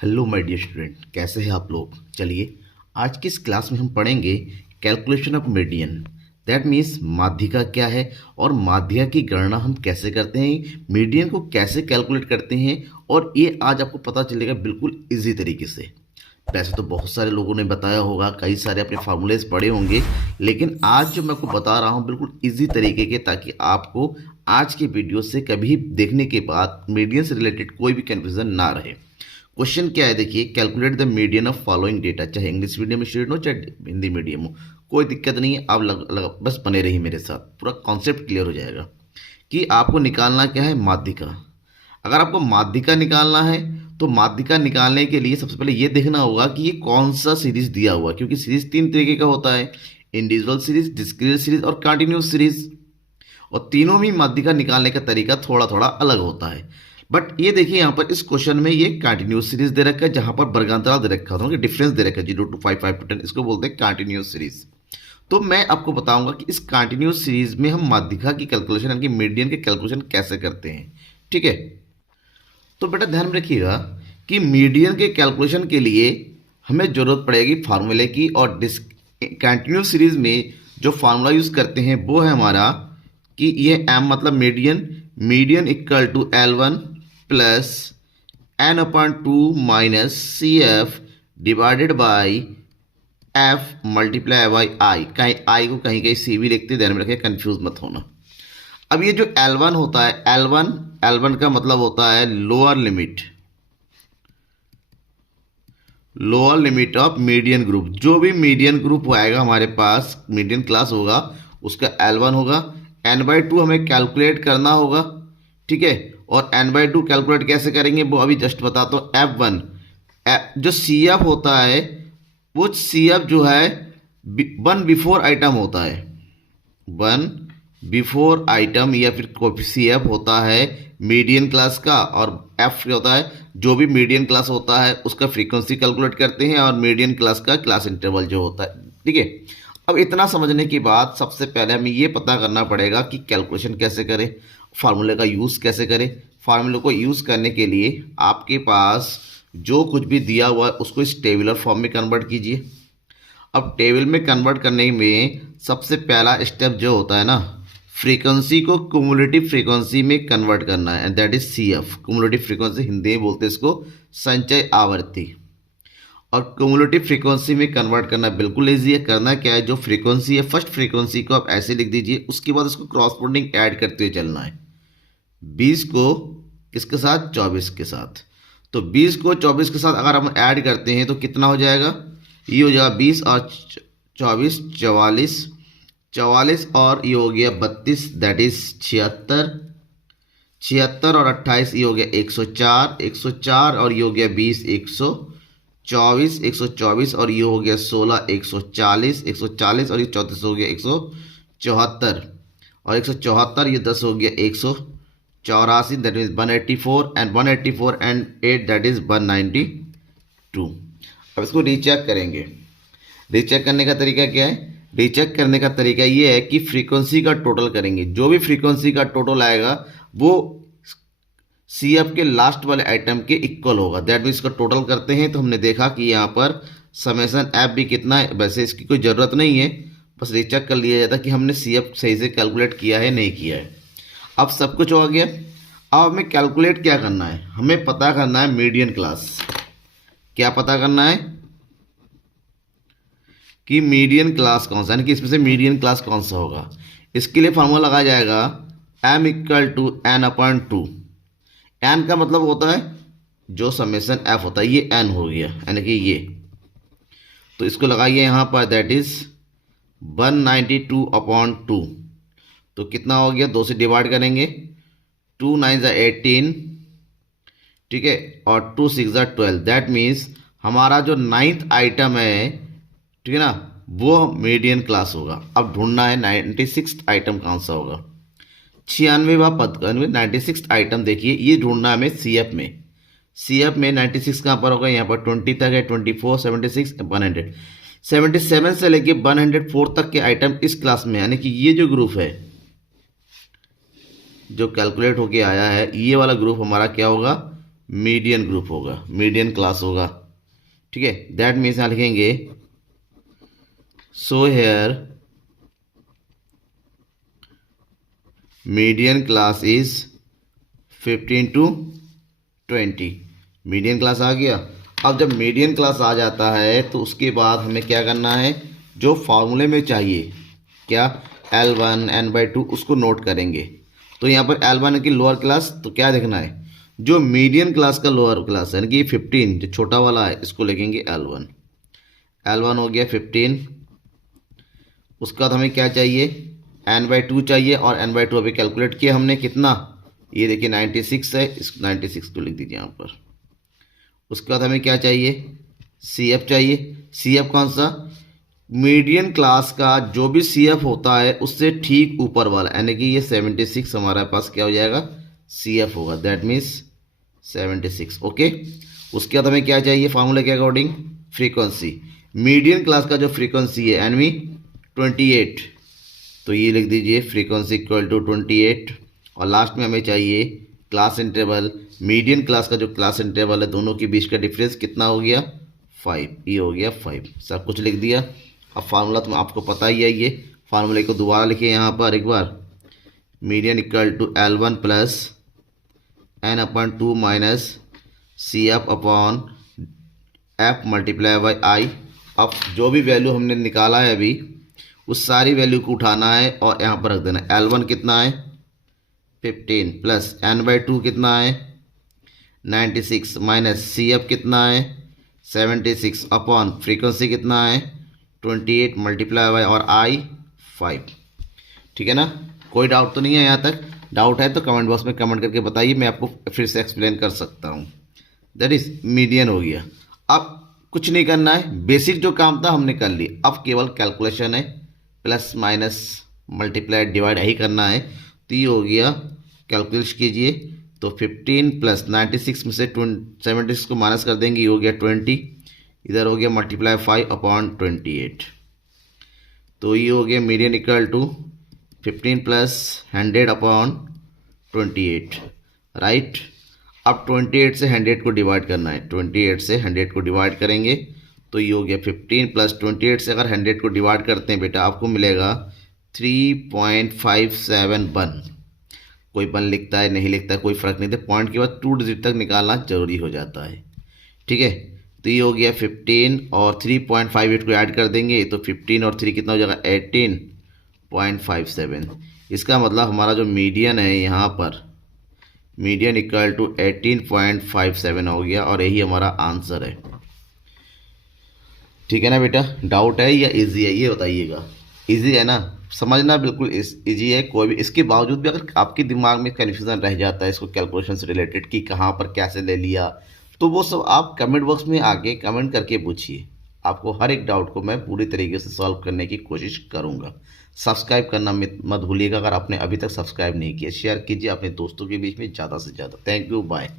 Hello my dear student, कैसे हैं आप लोग। चलिए आज की इस क्लास में हम पढ़ेंगे calculation of median. That means माध्यिका क्या है और माध्यिका की गणना हम कैसे करते हैं, मीडियन को कैसे कैलकुलेट करते हैं, और ये आज आपको पता चलेगा बिल्कुल इजी तरीके से। वैसे तो बहुत सारे लोगों ने बताया होगा, कई सारे अपने फार्मूलेज पढ़े होंगे, लेकिन आज जो मैं आपको बता रहा हूँ बिल्कुल इजी तरीके के, ताकि आपको आज के वीडियो से कभी देखने के बाद मीडियन से रिलेटेड कोई भी कन्फ्यूजन ना रहे। क्वेश्चन क्या है, देखिए, calculate the median of following data. चाहे इंग्लिश मीडियम में स्टूडेंट हो चाहे हिंदी मीडियम हो, कोई दिक्कत नहीं है। आप बस बने रहिए मेरे साथ, पूरा कॉन्सेप्ट क्लियर हो जाएगा कि आपको निकालना क्या है, माध्यिका। अगर आपको माध्यिका निकालना है तो माध्यिका निकालने के लिए सबसे पहले ये देखना होगा कि ये कौन सा सीरीज दिया हुआ है, क्योंकि सीरीज तीन तरीके का होता है, इंडिविजुअल सीरीज, डिस्क्रीट सीरीज और कंटिन्यूस सीरीज। और तीनों में माध्यिका निकालने का तरीका थोड़ा थोड़ा अलग होता है। बट ये देखिए यहाँ पर इस क्वेश्चन में ये कंटिन्यूस सीरीज दे रखा है, जहां पर वर्गांतराल दे रखा है, डिफरेंस दे रखा है 0 to 5, 5 to 10, इसको बोलते हैं कंटिन्यूस सीरीज। तो मैं आपको बताऊंगा कि इस कंटिन्यूस सीरीज में हम माध्यिका की कैलकुलेशन यानी कि मीडियन की कैलकुलेशन कैसे करते हैं। ठीक है, तो बेटा ध्यान में रखिएगा कि मीडियन के कैलकुलेशन के लिए हमें जरूरत पड़ेगी फार्मूले की, और कंटिन्यूस सीरीज में जो फार्मूला यूज करते हैं वो है हमारा कि ये m मतलब median, median equal to L1 plus n/2 minus CF divided by F multiply by I। कहीं I को कहीं कहीं C भी लिखते, ध्यान में रखें, कंफ्यूज मत होना। अब ये जो L1 होता है, L1 का मतलब होता है lower limit of median group. जो भी मीडियन ग्रुप आएगा हमारे पास, मीडियन क्लास होगा, उसका L1 होगा। n/2 हमें कैलकुलेट करना होगा, ठीक है। और n/2 कैलकुलेट कैसे करेंगे वो अभी जस्ट बताता हूँ। F1 जो CF होता है, वो CF जो है 1 बिफोर आइटम होता है, 1 बिफोर आइटम, या फिर CF होता है मीडियन क्लास का। और F क्या होता है, जो भी मीडियन क्लास होता है उसका फ्रीक्वेंसी कैलकुलेट करते हैं, और मीडियन क्लास का क्लास इंटरवल जो होता है। ठीक है, अब इतना समझने के बाद सबसे पहले हमें ये पता करना पड़ेगा कि कैलकुलेशन कैसे करें, फार्मूले का यूज़ कैसे करें। फार्मूले को यूज़ करने के लिए आपके पास जो कुछ भी दिया हुआ है उसको इस टेबुलर फॉर्म में कन्वर्ट कीजिए। अब टेबल में कन्वर्ट करने में सबसे पहला स्टेप जो होता है ना, फ्रीक्वेंसी को क्यूमुलेटिव फ्रीक्वेंसी में कन्वर्ट करना है, and that is CF। Cumulative frequency Hindi में बोलते हैं इसको संचय आवृत्ति। और क्यूमुलेटिव फ्रीक्वेंसी में कन्वर्ट करना बिल्कुल ईजी है। करना क्या है, जो फ्रीक्वेंसी है, फर्स्ट फ्रीक्वेंसी को आप ऐसे लिख दीजिए, उसके बाद उसको क्रॉसपोंडिंग ऐड करते हुए चलना है। 20 को किसके साथ, 24 के साथ। तो 20 को 24 के साथ अगर हम ऐड करते हैं तो कितना हो जाएगा, ये हो जाएगा 20 और 24 44 और ये हो गया 32, दैट इज 76 और 28 ये हो गया 104 और ये हो गया 20 124 और ये हो गया 16 140 और ये 34 हो गया 174 और 174 ये 10 हो गया 184, that is 184 and 184 and 8 that is 192। अब इसको रीचेक करेंगे। रीचेक करने का तरीका क्या है, रीचेक करने का तरीका ये है कि फ्रीक्वेंसी का टोटल करेंगे। जो भी फ्रीक्वेंसी का टोटल आएगा वो CF के लास्ट वाले आइटम के इक्वल होगा। दैट मीन्स इसका टोटल करते हैं तो हमने देखा कि यहाँ पर समेसन F भी कितना है। वैसे इसकी कोई ज़रूरत नहीं है, बस रीचेक कर लिया जाता कि हमने CF सही से कैलकुलेट किया है नहीं किया है। अब सब कुछ हो गया। अब हमें कैलकुलेट क्या करना है, हमें पता करना है मीडियन क्लास। क्या पता करना है कि मीडियन क्लास कौन सा, यानी कि इसमें से मीडियन क्लास कौन सा होगा। इसके लिए फार्मूला लगाया जाएगा m equal to n/2। n का मतलब होता है जो समेसन f होता है, ये n हो गया, यानी कि ये। तो इसको लगाइए यहाँ पर, दैट इज 192/2। तो कितना हो गया, 2 से डिवाइड करेंगे, 2 9 18, ठीक है, और 2 6 12। दैट मीन्स हमारा जो 9th आइटम है, ठीक है ना, वो मीडियन क्लास होगा। अब ढूंढना है 96 आइटम कौन सा होगा। 96वां पद, 96 आइटम देखिए, ये ढूंढना है हमें CF में। CF में 96 कहाँ पर होगा, यहाँ पर 20 तक है, 24 76 100 77 से लेके 104 तक के आइटम इस क्लास में, यानी कि ये जो ग्रुप है जो कैलकुलेट होके आया है, ये वाला ग्रुप हमारा क्या होगा, मीडियन ग्रुप होगा, मीडियन क्लास होगा। ठीक है, दैट मीन्स यहाँ लिखेंगे so here median class is 15 to 20। Median class आ गया। अब जब मीडियन क्लास आ जाता है तो उसके बाद हमें क्या करना है, जो फार्मूले में चाहिए क्या, L1 n/2 उसको नोट करेंगे। तो यहाँ पर L1 की लोअर क्लास, तो क्या देखना है, जो मीडियन क्लास का लोअर क्लास है, यानी कि 15 जो छोटा वाला है, इसको लिखेंगे L1। L1 हो गया 15। उसके बाद हमें क्या चाहिए, n/2 चाहिए, और n/2 अभी कैलकुलेट किया हमने कितना, ये देखिए 96 है, इस 96 को लिख दीजिए यहाँ पर। उसके बाद हमें क्या चाहिए, CF चाहिए। CF कौन सा, मीडियन क्लास का जो भी CF होता है उससे ठीक ऊपर वाला, यानी कि ये 76 हमारे पास क्या हो जाएगा, CF होगा, दैट मीन्स 76। ओके। उसके बाद हमें क्या चाहिए, फार्मूला के अकॉर्डिंग फ्रीक्वेंसी, मीडियन क्लास का जो फ्रीक्वेंसी है एनवी 28, तो ये लिख दीजिए फ्रीक्वेंसी इक्वल टू 28। और लास्ट में हमें चाहिए क्लास इंटरवल, मीडियन क्लास का जो क्लास इंटरवल है दोनों के बीच का डिफरेंस कितना हो गया, 5, ये हो गया 5। सब कुछ लिख दिया। अब फार्मूला तो आपको पता ही है, ये फार्मूले को दोबारा लिखिए यहाँ पर एक बार, median equal to L1 plus n/2 minus CF upon F multiply by I। अब जो भी वैल्यू हमने निकाला है अभी, उस सारी वैल्यू को उठाना है और यहाँ पर रख देना। L1 कितना है 15 प्लस n/2 कितना है 96 माइनस CF कितना है 76 अपॉन फ्रीक्वेंसी कितना है 28 मल्टीप्लाई बाय और I 5। ठीक है ना, कोई डाउट तो नहीं है यहाँ तक? डाउट है तो कमेंट बॉक्स में कमेंट करके बताइए, मैं आपको फिर से एक्सप्लेन कर सकता हूँ। दैट इज मीडियन हो गया। अब कुछ नहीं करना है, बेसिक जो काम था हमने कर लिया, अब केवल कैलकुलेशन है, प्लस माइनस मल्टीप्लाई डिवाइड यही करना है। तो ये हो गया, कैलकुलेट कीजिए तो 15 प्लस 96 में से 76 को माइनस कर देंगे, ये हो गया 20, इधर हो गया मल्टीप्लाई 5 अपॉन 28। तो ये हो गया median equal to 15 plus 100 upon 28, right. अब 28 से 100 को डिवाइड करना है, 28 से 100 को डिवाइड करेंगे तो ये हो गया 15 प्लस 28 से अगर 100 को डिवाइड करते हैं बेटा आपको मिलेगा 3.571। कोई 1 लिखता है नहीं लिखता है कोई फ़र्क नहीं था, पॉइंट के बाद 2 डिजिट तक निकालना जरूरी हो जाता है। ठीक है, तो ये हो गया 15 और 3.58 को ऐड कर देंगे तो 15 और 3 कितना हो जाएगा 18.57। इसका मतलब हमारा जो मीडियन है यहाँ पर, मीडियन इक्वल टू 18.57 हो गया और यही हमारा आंसर है। ठीक है ना बेटा, डाउट है या इजी है ये बताइएगा। इजी है ना, समझना बिल्कुल इजी है। कोई भी इसके बावजूद भी अगर आपके दिमाग में कन्फ्यूज़न रह जाता है इसको कैलकुलेशन से रिलेटेड कि कहाँ पर कैसे ले लिया, तो वो सब आप कमेंट बॉक्स में आके कमेंट करके पूछिए, आपको हर एक डाउट को मैं पूरी तरीके से सॉल्व करने की कोशिश करूँगा। सब्सक्राइब करना मत भूलिएगा, अगर आपने अभी तक सब्सक्राइब नहीं किया, शेयर कीजिए अपने दोस्तों के बीच में ज़्यादा से ज़्यादा। Thank you, bye.